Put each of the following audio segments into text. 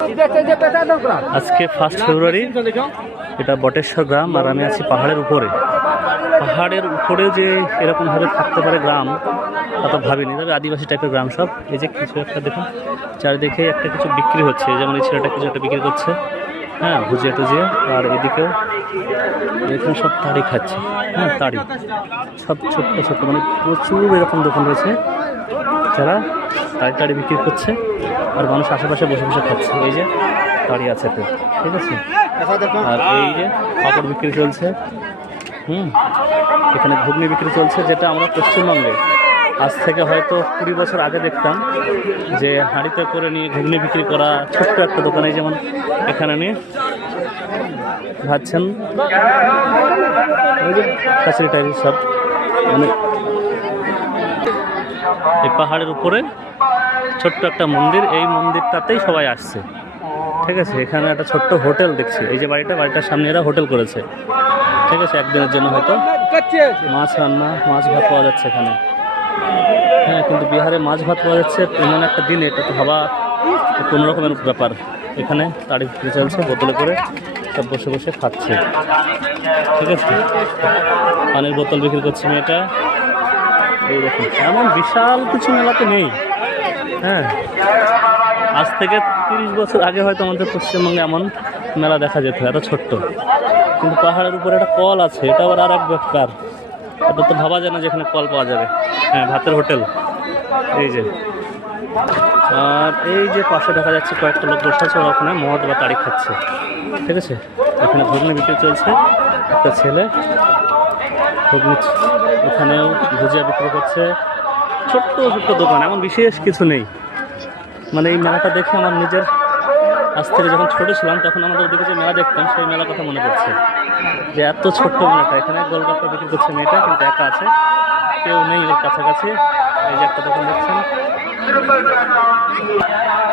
আজকে 1 ফেব্রুয়ারি, এটা বটেশ্বর গ্রাম, আর আমি আছি পাহাড়ের উপরে। পাহাড়ের উপরে যে এরকমভাবে থাকতে পারে গ্রাম, তা তো ভাবিনি। তবে আদিবাসী টাইপের গ্রাম সব। এই যে কিছু একটা দেখুন, চারিদিকে একটা কিছু বিক্রি হচ্ছে, যেমন এই ছেলেটা কিছু একটা বিক্রি করছে, হ্যাঁ, ভুজিয়া টুজিয়া। আর এদিকেও এখানে সব তাড়ি খাচ্ছে, হ্যাঁ, তাড়ি সব ছোট্ট ছোট্ট, মানে প্রচুর এরকম দোকান রয়েছে যারা তাড়ি তাড়ি বিক্রি করছে, আর মানুষ আশেপাশে বসে বসে খাচ্ছে। এই যে তাড়ি আছে তো, ঠিক আছে। আর এই যে পাপড় বিক্রি চলছে, এখানে ঘুগনি বিক্রি চলছে, যেটা আমরা পশ্চিমবঙ্গে আজ থেকে হয়তো 20 বছর আগে দেখতাম যে হাঁড়িতে করে নিয়ে ঘুগনি বিক্রি করা ছোট্ট একটা দোকানে, যেমন এখানে নিয়ে ভাবছেন ওই যে কাছারি টাইপের সব, মানে এই পাহাড়ের উপরে ছোট্ট একটা মন্দির, এই মন্দিরটাতেই সবাই আসছে, ঠিক আছে। এখানে একটা ছোট্ট হোটেল দেখছি, এই যে বাড়িটার সামনে এরা হোটেল করেছে, ঠিক আছে। একদিনের জন্য হয়তো মাছ রান্না, মাছ ভাত পাওয়া যাচ্ছে এখানে, হ্যাঁ। কিন্তু বিহারে মাছ ভাত পাওয়া যাচ্ছে এমন একটা দিনে, এটা তো ভাবা কোনো রকমের ব্যাপার। এখানে তাড়ি বিক্রি চলছে, বোতলে করে সব বসে বসে খাচ্ছে, ঠিক আছে। পানির বোতল বিক্রি করছে মেয়েটা, এইরকম। এমন বিশাল কিছু মেলাতে নেই, হ্যাঁ। আজ থেকে 30 বছর আগে হয়তো আমাদের পশ্চিমবঙ্গে এমন মেলা দেখা যেত, এত ছোট্ট। কিন্তু পাহাড়ের উপরে একটা কল আছে, এটা আবার আর এক ব্যাপার। এটা তো ভাবা যায় না যেখানে কল পাওয়া যাবে, হ্যাঁ, ভাতের হোটেল। এই যে, আর এই যে পাশে দেখা যাচ্ছে কয়েকটা লোক বসে আছে, ওরা ওখানে মদ বা তাড়ি খাচ্ছে, ঠিক আছে। এখানে ঘুগনি বিক্রি চলছে, একটা ছেলে ঘুগনি, এখানেও ভুজিয়া বিক্রি করছে। ছোট্ট ছোট্ট দোকান, এমন বিশেষ কিছু নেই। মানে এই মেলাটা দেখে আমার নিজের, আজ থেকে যখন ছোটো ছিলাম তখন আমাদের ওদিকে যে মেলা দেখতাম, সেই মেলার কথা মনে পড়ছে, যে এত ছোট্ট মেলাটা। এখানে গোলগাপ্পা বিক্রি করছে মেয়েটা, কিন্তু একা আছে, কেউ নেই ওর কাছাকাছি। এই যে একটা দোকান দেখছেন,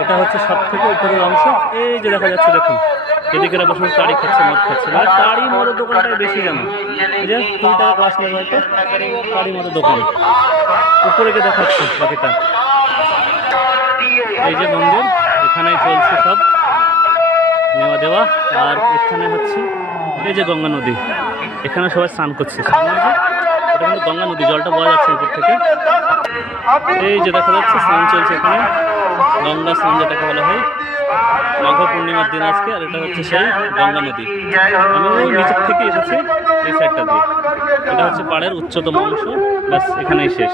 এটা হচ্ছে সব থেকে উপরের অংশ। এই যে দেখা যাচ্ছে, দেখুন এদিকে বসে তাড়ি খাচ্ছে, মদ খাচ্ছে। মানে তাড়ি মদের দোকানটাই বেশি, কেন এই যে 2 টাকা ক্লাস নেবে হয়তো, তাড়ি মদের দোকান। উপরে গিয়ে দেখাচ্ছে বাকিটা। এই যে মন্দির, এখানেই চলছে সব নেওয়া দেওয়া। আর এখানে হচ্ছে এই যে গঙ্গা নদী, এখানে সবাই স্নান করছে। এটা কিন্তু গঙ্গা নদী, জলটা বোঝা যাচ্ছে উপর থেকে। এই যে দেখা যাচ্ছে স্নান চলছে এখানে, গঙ্গা স্নান যেটাকে বলা হয়, মাঘ পূর্ণিমার দিন আজকে। আর এটা হচ্ছে সেই গঙ্গা নদী। আমি ওই নিচের থেকে এসেছি এই সাইডটা দিয়ে। এটা হচ্ছে পাড়ের উচ্চতম অংশ, ব্যাস এখানেই শেষ।